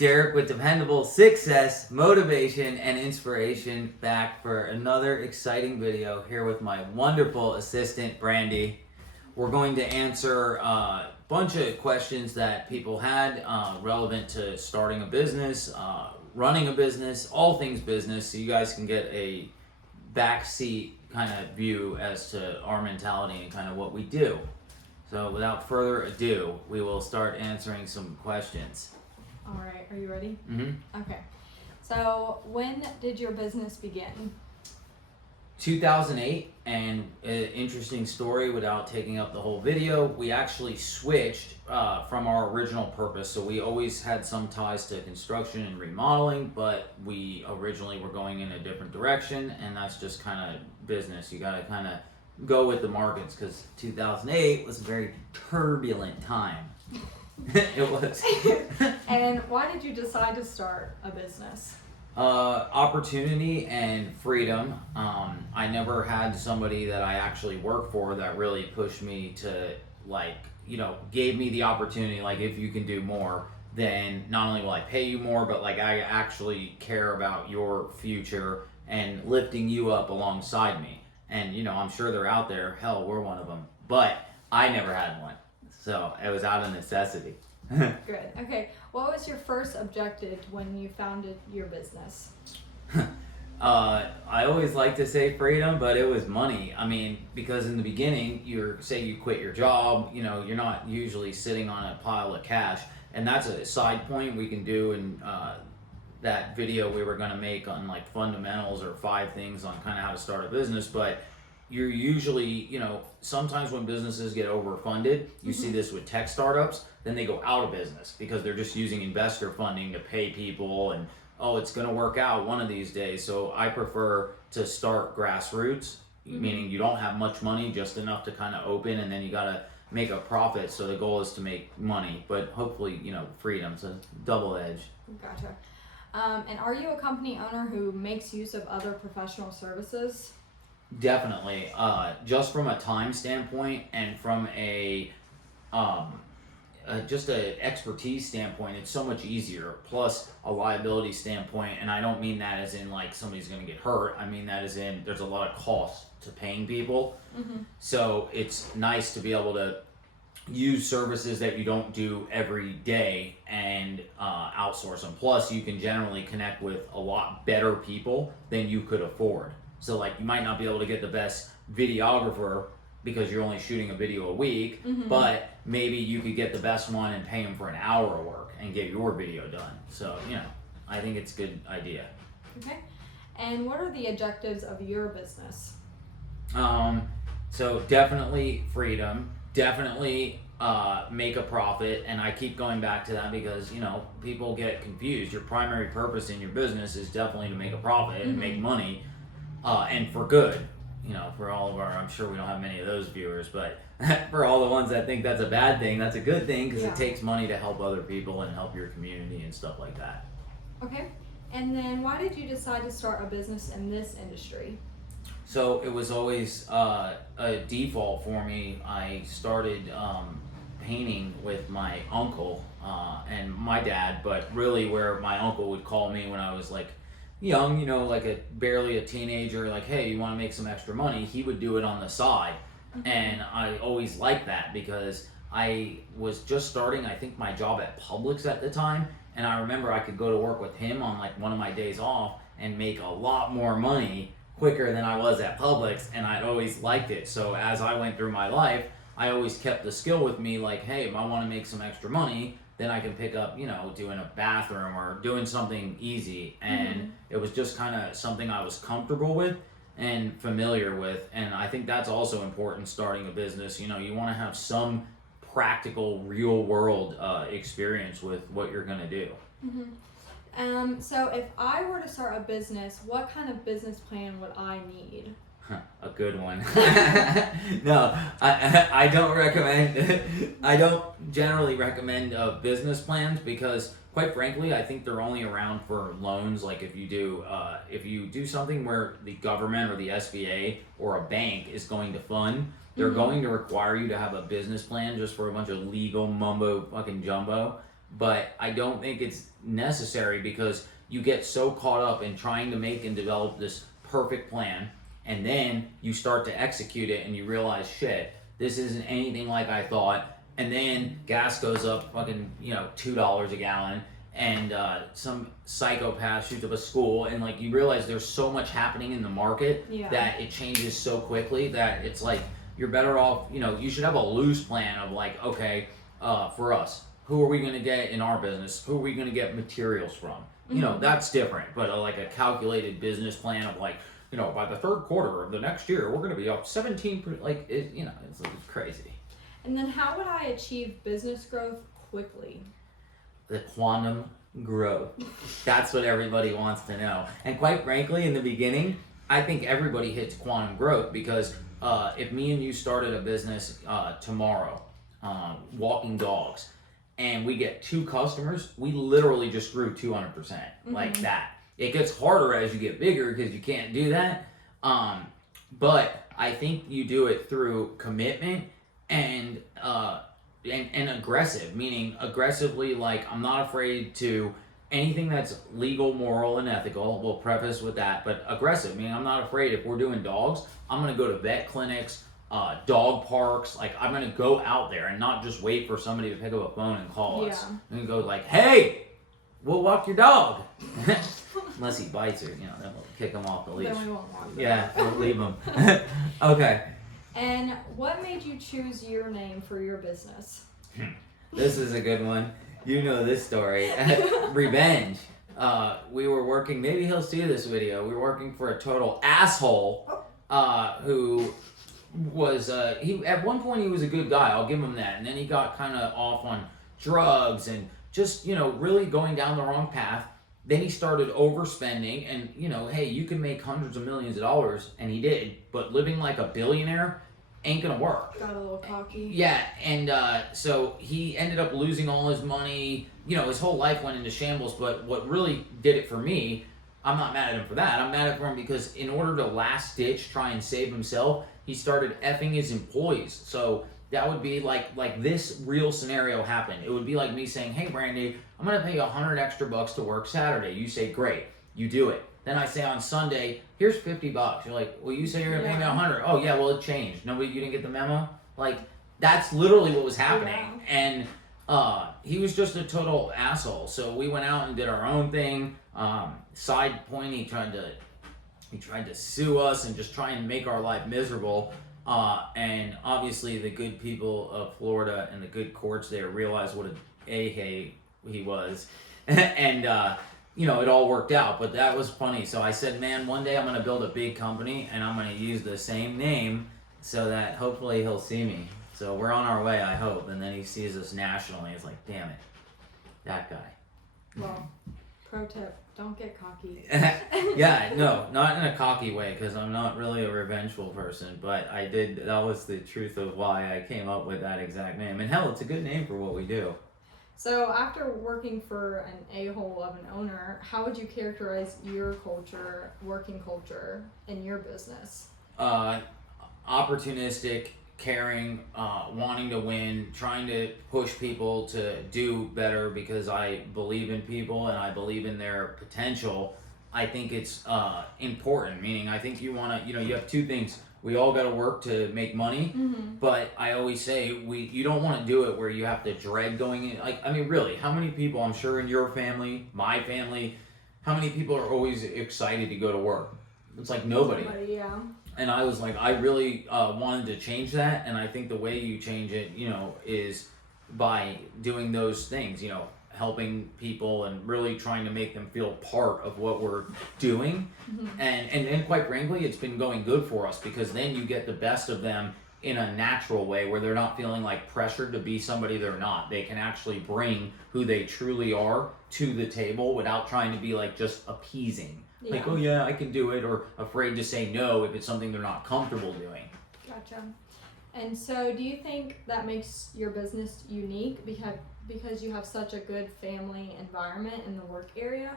Derek with dependable success, motivation, and inspiration back for another exciting video here with my wonderful assistant, Brandi. We're going to answer a bunch of questions that people had relevant to starting a business, running a business, all things business, so you guys can get a backseat kind of view as to our mentality and kind of what we do. So without further ado, we will start answering some questions. All right, are you ready? Mm-hmm. Okay. So, when did your business begin? 2008, and an interesting story without taking up the whole video, we actually switched from our original purpose. So we always had some ties to construction and remodeling, but we originally were going in a different direction, and that's just kind of business. You got to kind of go with the markets, because 2008 was a very turbulent time. It was. And why did you decide to start a business? Opportunity and freedom. I never had somebody that I actually worked for that really pushed me to, gave me the opportunity, if you can do more, then not only will I pay you more, but I actually care about your future and lifting you up alongside me. And, I'm sure they're out there. Hell, we're one of them. But I never had one. So it was out of necessity. Good. Okay. What was your first objective when you founded your business? I always like to say freedom, but it was money. I mean, because in the beginning, you quit your job, you're not usually sitting on a pile of cash. And that's a side point we can do in that video we were going to make on fundamentals or 5 things on kind of how to start a business. But you're usually, sometimes when businesses get overfunded, you see this with tech startups, then they go out of business because they're just using investor funding to pay people and, it's going to work out one of these days. So I prefer to start grassroots, meaning you don't have much money, just enough to kind of open, and then you got to make a profit. So the goal is to make money, but hopefully, freedom. So double edged. Gotcha. And are you a company owner who makes use of other professional services? Definitely. Just from a time standpoint and from just a expertise standpoint, it's so much easier. Plus a liability standpoint, and I don't mean that as in somebody's going to get hurt. I mean that as in there's a lot of cost to paying people. So it's nice to be able to use services that you don't do every day and outsource them. Plus you can generally connect with a lot better people than you could afford. So you might not be able to get the best videographer because you're only shooting a video a week, but maybe you could get the best one and pay them for an hour of work and get your video done. So, I think it's a good idea. Okay. And what are the objectives of your business? So definitely freedom, definitely make a profit. And I keep going back to that because, people get confused. Your primary purpose in your business is definitely to make a profit and make money. And for good, for all of our, I'm sure we don't have many of those viewers, but for all the ones that think that's a bad thing, that's a good thing because it takes money to help other people and help your community and stuff like that. Okay. And then why did you decide to start a business in this industry? So it was always a default for me. I started painting with my uncle and my dad, but really where my uncle would call me when I was young, barely a teenager, hey, you want to make some extra money, he would do it on the side. And I always liked that because I was just starting, I think, my job at Publix at the time, and I remember I could go to work with him on one of my days off and make a lot more money quicker than I was at Publix, and I always liked it. So as I went through my life, I always kept the skill with me, hey, if I want to make some extra money, then I can pick up, doing a bathroom or doing something easy. And it was just kind of something I was comfortable with and familiar with. And I think that's also important starting a business. You want to have some practical, real world experience with what you're going to do. So if I were to start a business, what kind of business plan would I need? A good one. No, I don't recommend. I don't generally recommend business plans because, quite frankly, I think they're only around for loans. If you do something where the government or the SBA or a bank is going to fund, they're going to require you to have a business plan just for a bunch of legal mumbo fucking jumbo. but I don't think it's necessary because you get so caught up in trying to make and develop this perfect plan, and then you start to execute it and you realize, shit, this isn't anything like I thought, and then gas goes up fucking, $2 a gallon, and some psychopath shoots up a school, and like you realize there's so much happening in the market that it changes so quickly that it's like you're better off, you should have a loose plan of like, okay, for us, who are we going to get in our business? Who are we going to get materials from? That's different, but like a calculated business plan of like, by the third quarter of the next year, we're going to be up 17%, like, it's crazy. And then how would I achieve business growth quickly? The quantum growth. That's what everybody wants to know. And quite frankly, in the beginning, I think everybody hits quantum growth because if me and you started a business tomorrow, walking dogs, and we get 2 customers, we literally just grew 200%, like that. It gets harder as you get bigger because you can't do that. But I think you do it through commitment and aggressive, meaning aggressively, like I'm not afraid to anything that's legal, moral, and ethical. We'll preface with that, but aggressive, meaning I'm not afraid if we're doing dogs, I'm gonna go to vet clinics, dog parks, like I'm gonna go out there and not just wait for somebody to pick up a phone and call us. I'm gonna go like, hey, we'll walk your dog. Unless he bites her, then we'll kick him off the leash. Then we won't walk them. Yeah, we'll leave him. Okay. And what made you choose your name for your business? This is a good one. You know this story. Revenge. We were working, maybe he'll see this video. We were working for a total asshole who was, he at one point he was a good guy, I'll give him that. And then he got kind of off on drugs and just, really going down the wrong path. Then he started overspending and, hey, you can make hundreds of millions of dollars, and he did, but living like a billionaire ain't gonna work. Got a little cocky. Yeah, and so he ended up losing all his money. His whole life went into shambles, but what really did it for me, I'm not mad at him for that. I'm mad at him because in order to last ditch try and save himself, he started effing his employees. So that would be like this real scenario happened. It would be like me saying, hey, Brandi, I'm going to pay you $100 extra to work Saturday. You say, great. You do it. Then I say on Sunday, here's $50. You're like, well, you say you're going to pay me $100. Oh, yeah, well, it changed. You didn't get the memo? Like, that's literally what was happening. Yeah. And he was just a total asshole. So we went out and did our own thing. Side point, he tried to sue us and just try and make our life miserable. And obviously the good people of Florida and the good courts there realized what an a-hay he was. And, it all worked out, but that was funny. So I said, man, one day I'm going to build a big company and I'm going to use the same name so that hopefully he'll see me. So we're on our way, I hope. And then he sees us nationally. It's like, damn it, that guy. Well, pro tip, don't get cocky. Yeah, no, not in a cocky way, because I'm not really a revengeful person, but that was the truth of why I came up with that exact name. And hell, it's a good name for what we do. So after working for an a-hole of an owner, how would you characterize your culture, working culture, in your business? Opportunistic, caring, wanting to win, trying to push people to do better because I believe in people and I believe in their potential. I think it's important, meaning I think you want to, you have 2 things. We all got to work to make money, but I always say you don't want to do it where you have to dread going in. Really, how many people, I'm sure in your family, my family, how many people are always excited to go to work? It's like nobody. Yeah. And I was like, I really wanted to change that, and I think the way you change it, is by doing those things, helping people and really trying to make them feel part of what we're doing. And quite frankly, it's been going good for us because then you get the best of them in a natural way where they're not feeling like pressured to be somebody they're not. They can actually bring who they truly are to the table without trying to be like just appeasing. Yeah. Like, oh yeah, I can do it, or afraid to say no if it's something they're not comfortable doing. Gotcha. And so do you think that makes your business unique because you have such a good family environment in the work area?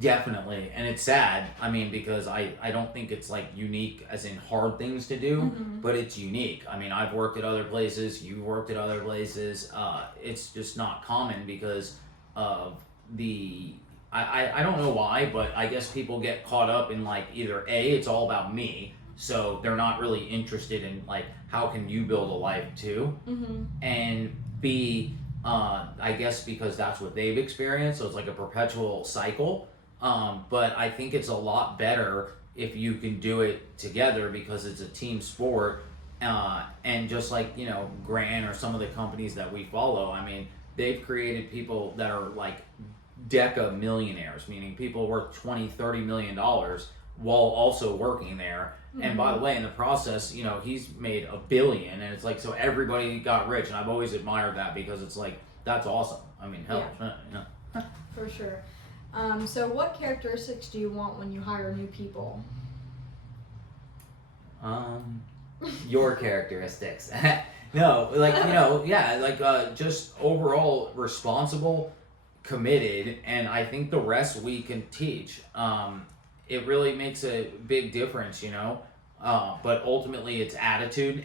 Definitely, and it's sad. I mean, because I don't think it's like unique as in hard things to do, but it's unique. I mean, I've worked at other places, you've worked at other places. It's just not common because of the. I don't know why, but I guess people get caught up in like either A, it's all about me, so they're not really interested in like how can you build a life too, and B, I guess because that's what they've experienced, so it's like a perpetual cycle. But I think it's a lot better if you can do it together because it's a team sport. And just like, Grant or some of the companies that we follow, I mean, they've created people that are like deca millionaires, meaning people worth 20, $30 million while also working there. And by the way, in the process, he's made $1 billion, and it's like, so everybody got rich. And I've always admired that because it's like, that's awesome. I mean, hell, For sure. So what characteristics do you want when you hire new people? Your characteristics. No, like, just overall responsible, committed, and I think the rest we can teach. It really makes a big difference, but ultimately it's attitude,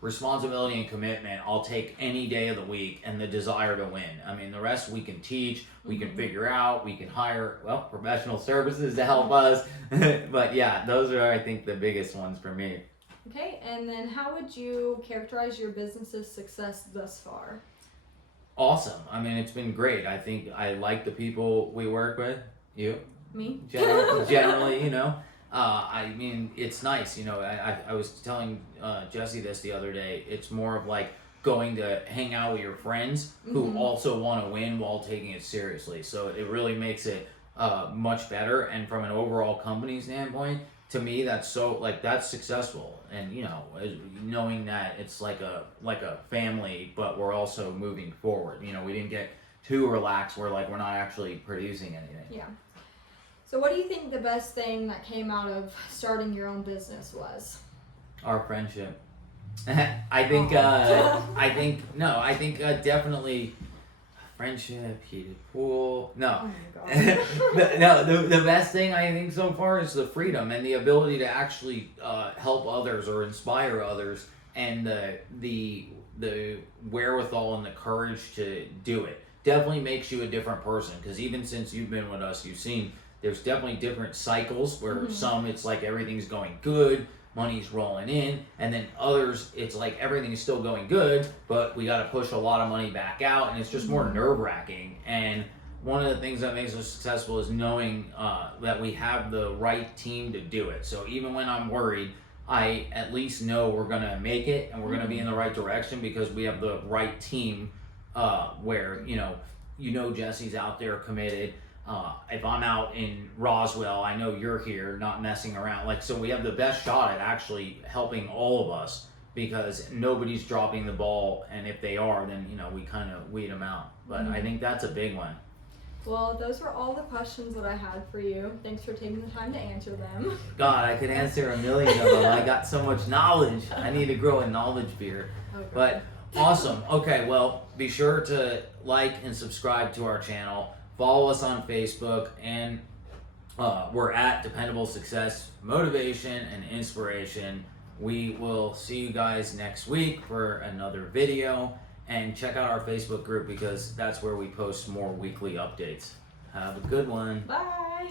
responsibility, and commitment. I'll take any day of the week, and the desire to win. I mean, the rest we can teach, we can figure out, we can hire, professional services to help us. But yeah, those are, I think, the biggest ones for me. Okay, and then how would you characterize your business's success thus far? Awesome. I mean, it's been great. I think I like the people we work with. You? Me? Generally, I mean, it's nice. I was telling Jesse this the other day. It's more of like going to hang out with your friends who also want to win while taking it seriously. So it really makes it much better. And from an overall company standpoint, to me, that's that's successful. And knowing that it's like a family, but we're also moving forward. We didn't get too relaxed. We're not actually producing anything. Yeah. So what do you think the best thing that came out of starting your own business was? Our friendship. I think definitely friendship, heated pool. No. Oh my God. The best thing I think so far is the freedom and the ability to actually help others or inspire others, and the wherewithal and the courage to do it. Definitely makes you a different person, because even since you've been with us, you've seen there's definitely different cycles where some it's like everything's going good, money's rolling in, and then others it's like everything's still going good, but we got to push a lot of money back out, and it's just more nerve-wracking. And one of the things that makes us successful is knowing that we have the right team to do it. So even when I'm worried, I at least know we're going to make it and we're going to be in the right direction because we have the right team where, Jesse's out there committed. If I'm out in Roswell, I know you're here, not messing around. So we have the best shot at actually helping all of us because nobody's dropping the ball, and if they are, then we kind of weed them out. But I think that's a big one. Well, those were all the questions that I had for you. Thanks for taking the time to answer them. God, I could answer 1,000,000 of them. I got so much knowledge. I need to grow a knowledge beer. Okay. But awesome. Okay, well, be sure to like and subscribe to our channel. Follow us on Facebook, and we're at Dependable Success, Motivation, and Inspiration. We will see you guys next week for another video, and check out our Facebook group because that's where we post more weekly updates. Have a good one. Bye.